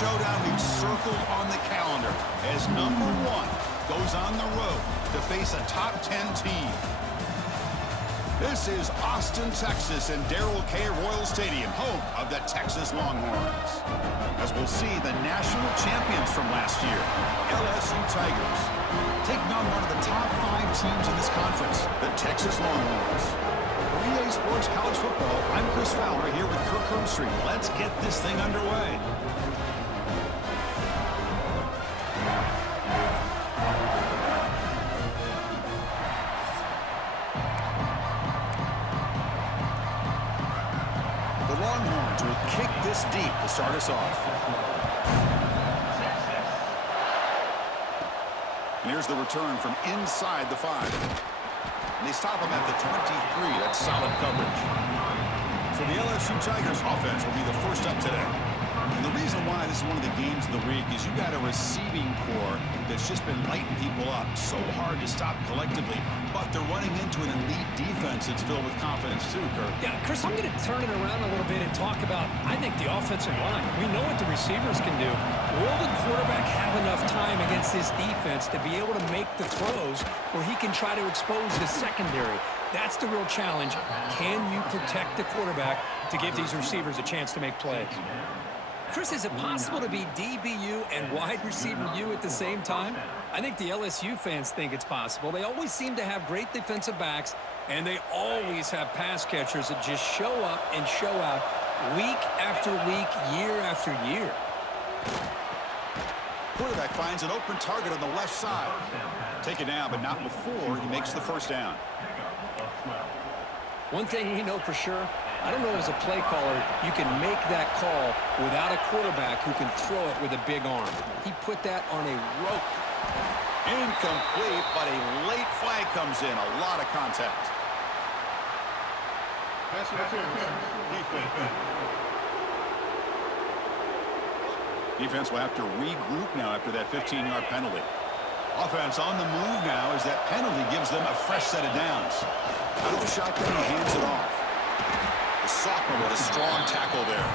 showdown we've circled on the calendar as number 1 goes on the road to face a top 10 team. This is Austin, Texas, and Darrell K. Royal Stadium, home of the Texas Longhorns. As we'll see the national champions from last year, LSU Tigers, taking on one of the top 5 teams in this conference, the Texas Longhorns. For EA Sports College Football, I'm Chris Fowler here with Kirk Herbstreit. Let's get this thing underway. The Longhorns will kick this deep to start us off. And here's the return from inside the 5. And they stop him at the 23. That's solid coverage. So the LSU Tigers offense will be the first up today. And the reason why this is one of the games of the week is you got a receiving core that's just been lighting people up. So hard to stop collectively. But they're running into an elite defense that's filled with confidence too, Kirk. Yeah, Chris, I'm going to turn it around a little bit and talk about, I think, the offensive line. We know what the receivers can do. Will the quarterback have enough time against this defense to be able to make the throws where he can try to expose the secondary? That's the real challenge. Can you protect the quarterback to give these receivers a chance to make plays? Chris, is it possible to be DBU and wide receiver U at the same time? I think the LSU fans think it's possible. They always seem to have great defensive backs, and they always have pass catchers that just show up and show out week after week, year after year. Quarterback finds an open target on the left side. Take it down, but not before he makes the first down. One thing we know for sure, I don't know as a play caller, you can make that call without a quarterback who can throw it with a big arm. He put that on a rope. Incomplete, but a late flag comes in. A lot of contact. Defense will have to regroup now after that 15-yard penalty. Offense on the move now as that penalty gives them a fresh set of downs. Out of the shotgun, he hands it off. The sophomore with a strong tackle there.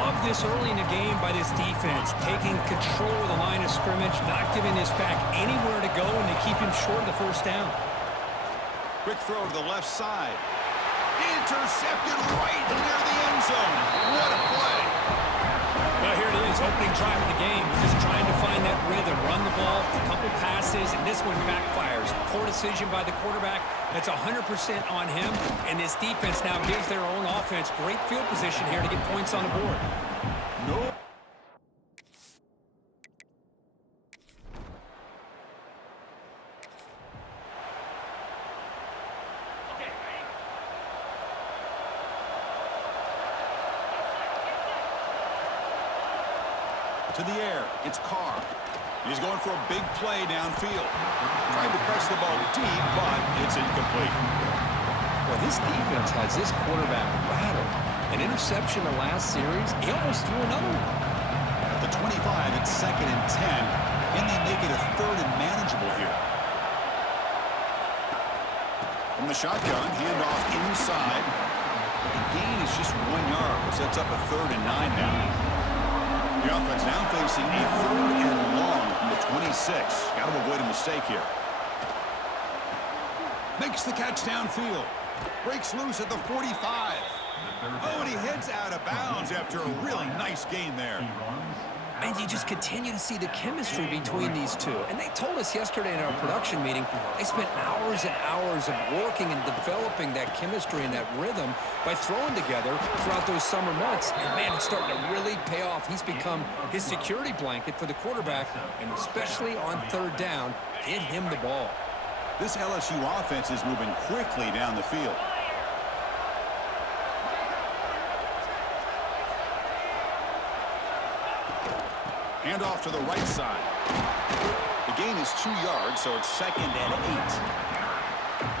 Love this early in the game by this defense, taking control of the line of scrimmage, not giving this back anywhere to go, and they keep him short of the first down. Quick throw to the left side. Intercepted right near the end zone. What a play. Well, here it is, opening drive of the game. Just trying to find that rhythm, run the ball, a couple passes, and this one backfires. Poor decision by the quarterback. That's 100% on him, and this defense now gives their own offense great field position here to get points on the board. No. To the air, it's Carr. He's going for a big play downfield. Trying to press the ball deep, but it's incomplete. Well, this defense has this quarterback rattled. An interception the last series, he almost threw another one. At the 25, it's 2nd and 10. Can they make it a 3rd and manageable here? From the shotgun, handoff inside. The gain is just 1 yard, which sets up a 3rd and 9 now. The offense now facing a 3rd and long from the 26. Got to avoid a mistake here. Makes the catch downfield. Breaks loose at the 45. Oh, and he heads out of bounds after a really nice gain there. And you just continue to see the chemistry between these two. And they told us yesterday in our production meeting, they spent hours and hours of working and developing that chemistry and that rhythm by throwing together throughout those summer months. And, man, it's starting to really pay off. He's become his security blanket for the quarterback, and especially on 3rd down, get him the ball. This LSU offense is moving quickly down the field. Hand off to the right side. The gain is 2 yards, so it's 2nd and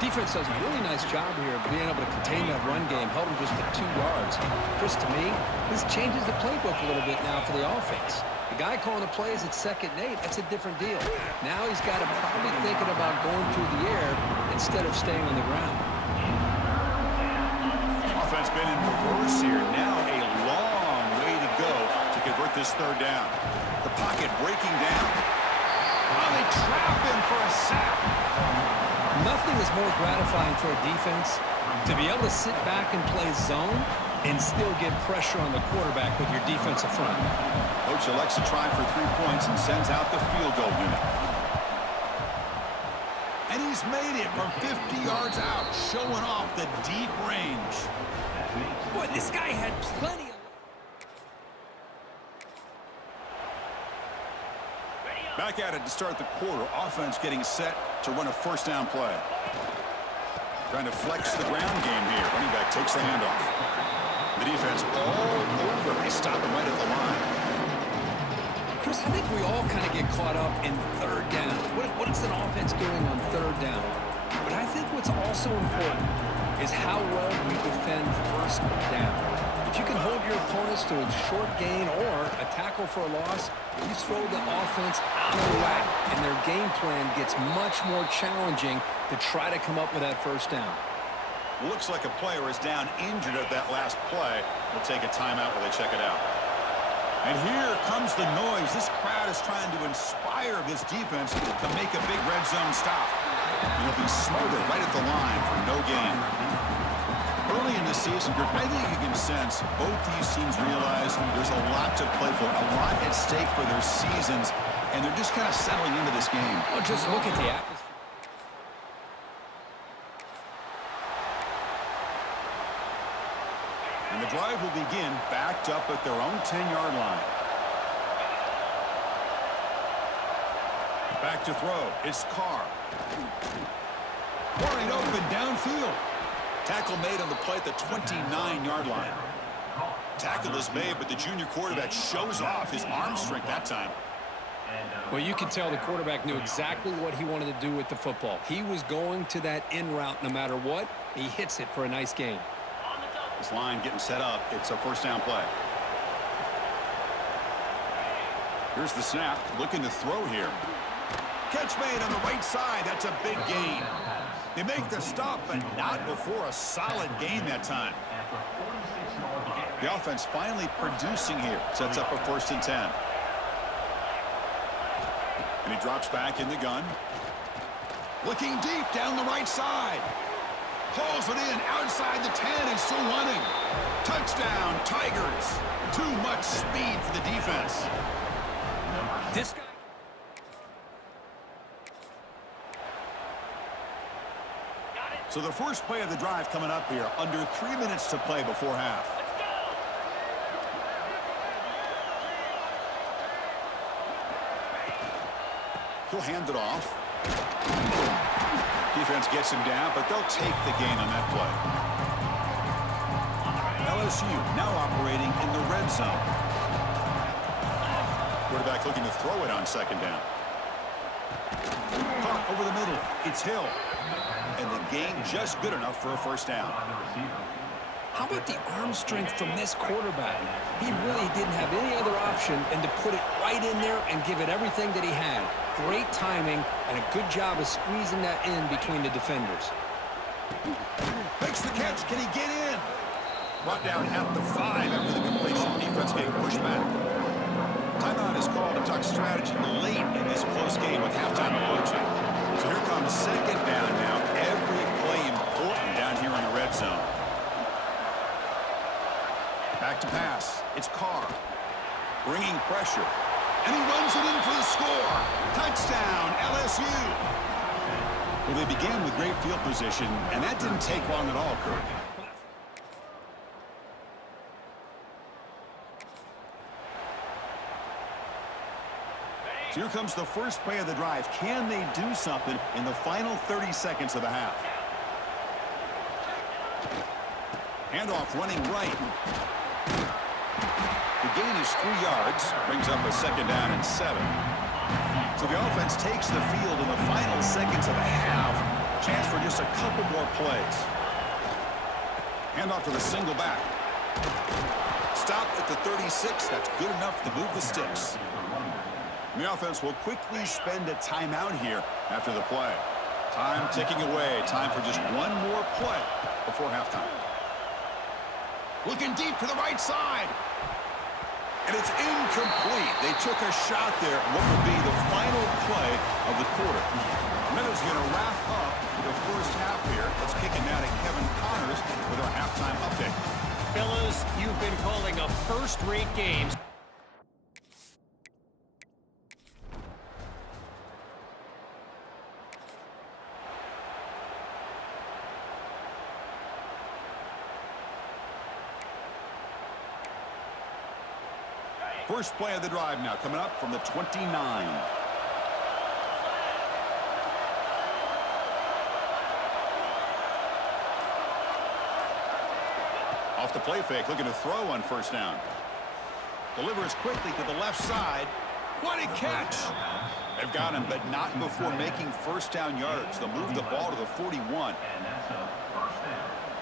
8. Defense does a really nice job here of being able to contain that run game, held him just at 2 yards. Chris, to me, this changes the playbook a little bit now for the offense. The guy calling the plays at 2nd and 8, that's a different deal. Now he's got to probably thinking about going through the air instead of staying on the ground. Offense been in reverse here. Now a long way to go to convert with this third down. The pocket breaking down. Oh, they trap him for a sack. Nothing is more gratifying for a defense to be able to sit back and play zone and still get pressure on the quarterback with your defensive front. Coach elects to try for 3 points and sends out the field goal unit. And he's made it from 50 yards out, showing off the deep range. Boy, this guy had plenty of... Back at it to start the quarter. Offense getting set to run a first down play. Trying to flex the ground game here. Running back takes the handoff. The defense all over. They stop him right at the line. Chris, I think we all kind of get caught up in third down. What is an offense doing on third down? But I think what's also important is how well you defend first down. If you can hold your opponents to a short gain or a tackle for a loss, you throw the offense out of whack, and their game plan gets much more challenging to try to come up with that first down. Looks like a player is down injured at that last play. We'll take a timeout while they check it out. And here comes the noise. This crowd is trying to inspire this defense to make a big red zone stop. He'll be smothered right at the line for no gain. Early in the season, I think you can sense both these teams realize there's a lot to play for, a lot at stake for their seasons, and they're just kind of settling into this game. Well, just look at the atmosphere. And the drive will begin backed up at their own 10-yard line. Back to throw. It's Carr. Wide open downfield. Tackle made on the play at the 29-yard line. Tackle is made, but the junior quarterback shows off his arm strength that time. Well, you can tell the quarterback knew exactly what he wanted to do with the football. He was going to that in route no matter what. He hits it for a nice gain. This line getting set up. It's a first down play. Here's the snap. Looking to throw here. Catch made on the right side. That's a big gain. They make the stop, but not before a solid gain that time. The offense finally producing here. Sets up a 1st and 10. And he drops back in the gun. Looking deep down the right side. Pulls it in outside the 10 and still running. Touchdown, Tigers. Too much speed for the defense. This guy. So the first play of the drive coming up here. Under 3 minutes to play before half. He'll hand it off. Defense gets him down, but they'll take the gain on that play. LSU now operating in the red zone. Quarterback looking to throw it on 2nd down. Caught over the middle. It's Hill. And the gain just good enough for a first down. How about the arm strength from this quarterback? He really didn't have any other option than to put it right in there and give it everything that he had. Great timing and a good job of squeezing that in between the defenders. Makes the catch. Can he get in? Brought down at the 5 after the completion. Defense getting pushed back. Timeout is called to talk strategy late in this close game with halftime approaching. So here comes 2nd down now. Every play important down here in the red zone. Back to pass. It's Carr. Bringing pressure. And he runs it in for the score. Touchdown, LSU. Well, they began with great field position, and that didn't take long at all, Kirk. So here comes the first play of the drive. Can they do something in the final 30 seconds of the half? Handoff running right. The gain is 3 yards. Brings up a 2nd down and 7. So the offense takes the field in the final seconds of the half. Chance for just a couple more plays. Handoff to the single back. Stop at the 36. That's good enough to move the sticks. And the offense will quickly spend a timeout here after the play. Time ticking away. Time for just one more play before halftime. Looking deep to the right side. And it's incomplete. They took a shot there. What will be the final play of the quarter? Meadows going to wrap up the first half here. Let's kick it now to Kevin Connors with our halftime update. Fellas, you've been calling a first-rate game. First play of the drive now coming up from the 29. Off the play fake, looking to throw on first down. Delivers quickly to the left side. What a catch! They've got him, but not before making first down yardage. They'll move the ball to the 41.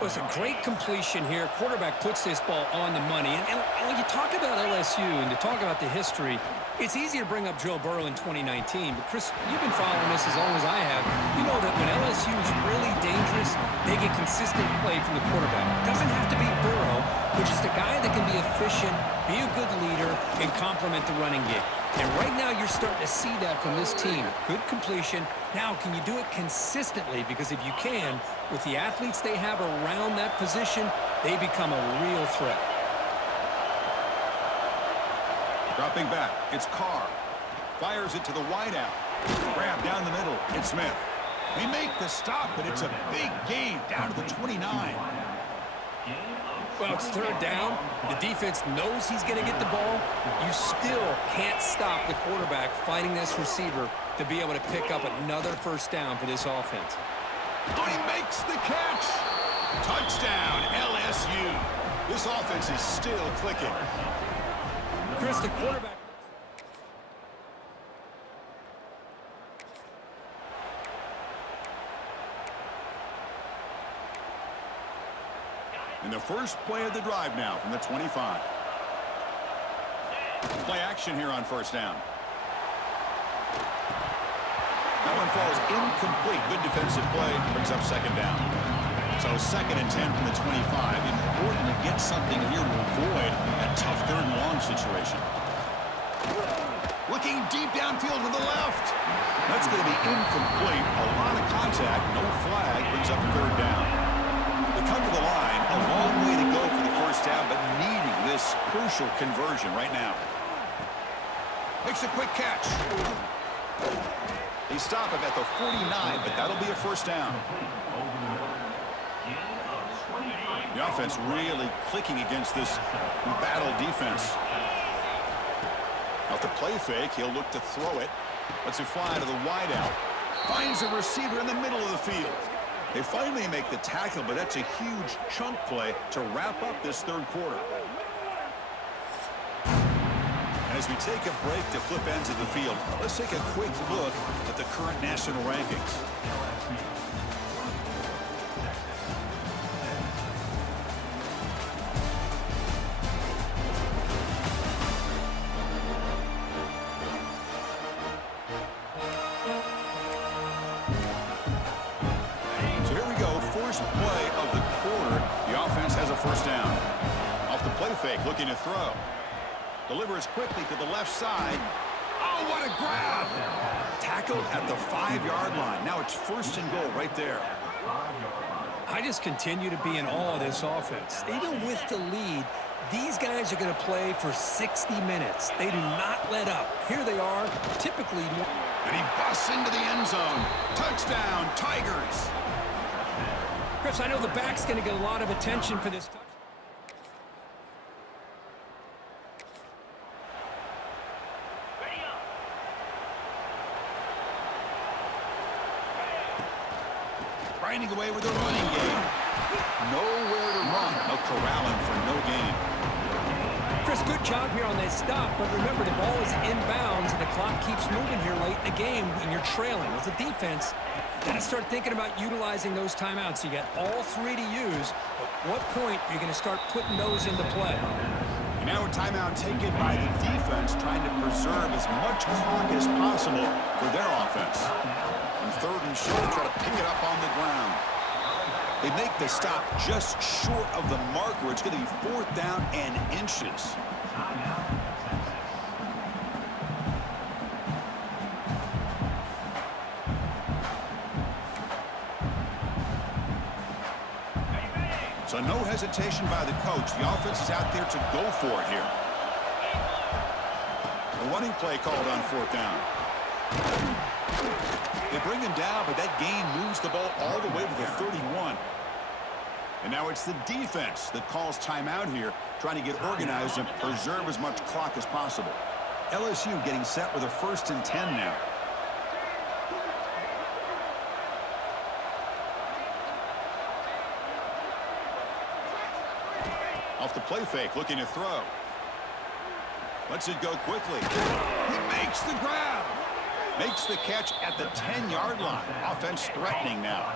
It was a great completion here. Quarterback puts this ball on the money. And when you talk about LSU and to talk about the history, it's easy to bring up Joe Burrow in 2019. But, Chris, you've been following this as long as I have. You know that when LSU is really dangerous, they get consistent play from the quarterback. It doesn't have to be Burrow, which is the guy that can be efficient, be a good leader, and complement the running game. And right now you're starting to see that from this team. Good completion. Now, can you do it consistently? Because if you can, with the athletes they have around that position, they become a real threat. Dropping back, it's Carr. Fires it to the wideout. Grab down the middle, it's Smith. They make the stop, but it's a big gain down to the 29. Well, it's third down. The defense knows he's going to get the ball. You still can't stop the quarterback fighting this receiver to be able to pick up another first down for this offense. Oh, he makes the catch. Touchdown, LSU. This offense is still clicking. Chris, the quarterback. In the first play of the drive now from the 25. Play action here on first down. That one falls incomplete. Good defensive play. Brings up second down. So second and 10 from the 25. Important to get something here to avoid a tough third and long situation. Looking deep downfield to the left. That's going to be incomplete. A lot of contact. No flag. Brings up third down. They come to the line. A long way to go for the first down, but needing this crucial conversion right now. Makes a quick catch. They stop him at the 49, but that'll be a first down. The offense really clicking against this battle defense. Off the play fake, he'll look to throw it. Lets it fly to the wideout. Finds a receiver in the middle of the field. They finally make the tackle, but that's a huge chunk play to wrap up this third quarter. And as we take a break to flip ends of the field, let's take a quick look at the current national rankings. Play of the quarter, the offense has a first down. Off the play fake, looking to throw. Delivers quickly to the left side. Oh, what a grab! Tackled at the 5-yard line. Now it's first and goal right there. I just continue to be in awe of this offense. Even with the lead, these guys are going to play for 60 minutes. They do not let up. Here they are, typically. And he busts into the end zone. Touchdown, Tigers. Chris, I know the back's going to get a lot of attention for this touchdown. Grinding away with a running game. Nowhere to run. No corralling for no gain. Chris, good job here on that stop, but remember the ball is inbounds and the clock keeps moving here late in the game and you're trailing. As a defense, you got to start thinking about utilizing those timeouts. You got all three to use. At what point are you going to start putting those into play? And now a timeout taken by the defense, trying to preserve as much clock as possible for their offense. And third and short, try to pick it up on the ground. They make the stop just short of the marker. It's going to be fourth down and inches. So no hesitation by the coach. The offense is out there to go for it here. A running play called on 4th down. They bring him down, but that gain moves the ball all the way to the 31. And now it's the defense that calls timeout here, trying to get organized and preserve as much clock as possible. LSU getting set with a 1st and 10 now. Off the play fake, looking to throw. Lets it go quickly. He makes the grab. Makes the catch at the 10-yard line. Offense threatening now.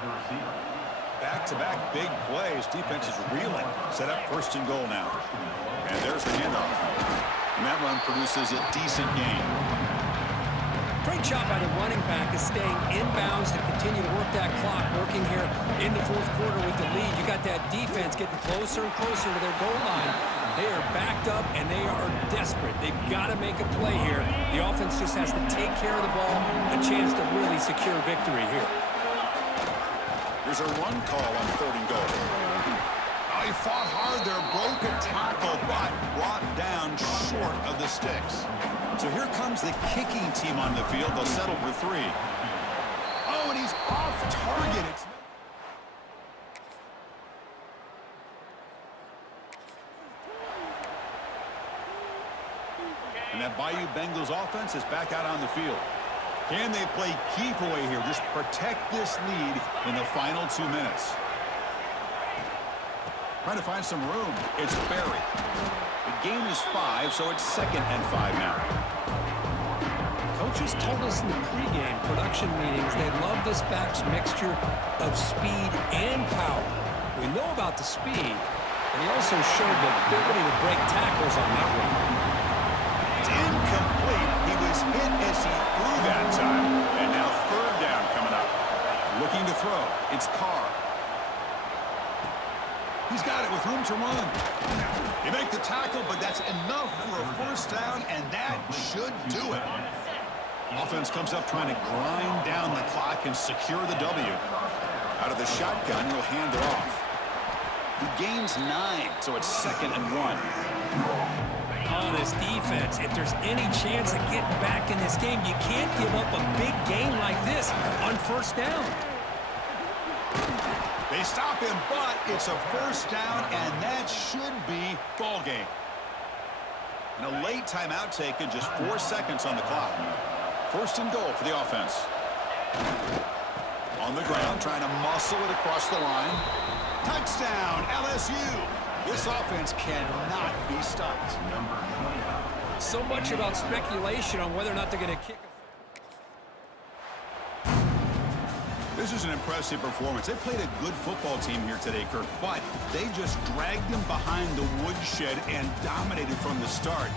Back-to-back big plays. Defense is reeling. Set up 1st and goal now. And there's the handoff. And that run produces a decent gain. Great job by the running back is staying inbounds to continue to work that clock, working here in the 4th quarter with the lead. You got that defense getting closer and closer to their goal line. They are backed up, and they are desperate. They've got to make a play here. The offense just has to take care of the ball, a chance to really secure victory here. There's a run call on 3rd and goal. Oh, he fought hard there, broke a tackle, but brought down short of the sticks. So here comes the kicking team on the field. They'll settle for 3. Oh, and he's off target. And that Bayou Bengals offense is back out on the field. Can they play keep away here? Just protect this lead in the final 2 minutes. Trying to find some room. It's Barry. The game is 5, so it's 2nd and 5 now. Coaches told us in the pregame production meetings they love this back's mixture of speed and power. We know about the speed, and he also showed the ability to break tackles on that run. It's incomplete. He was hit as he threw that time. And now 3rd down coming up. Looking to throw. It's Carr. He's got it with room to run. He make the tackle, but that's enough for a 1st down, and that should do it. Offense comes up trying to grind down the clock and secure the W. Out of the shotgun, he'll hand it off. He gains 9, so it's 2nd and 1. On this defense, if there's any chance of getting back in this game, you can't give up a big game like this on 1st down. They stop him, but it's a 1st down, and that should be ball game. And a late timeout taken, just 4 seconds on the clock. 1st and goal for the offense. On the ground, trying to muscle it across the line. Touchdown, LSU. This offense cannot be stopped. So much about speculation on whether or not they're going to kick. This is an impressive performance. They played a good football team here today, Kirk, but they just dragged them behind the woodshed and dominated from the start.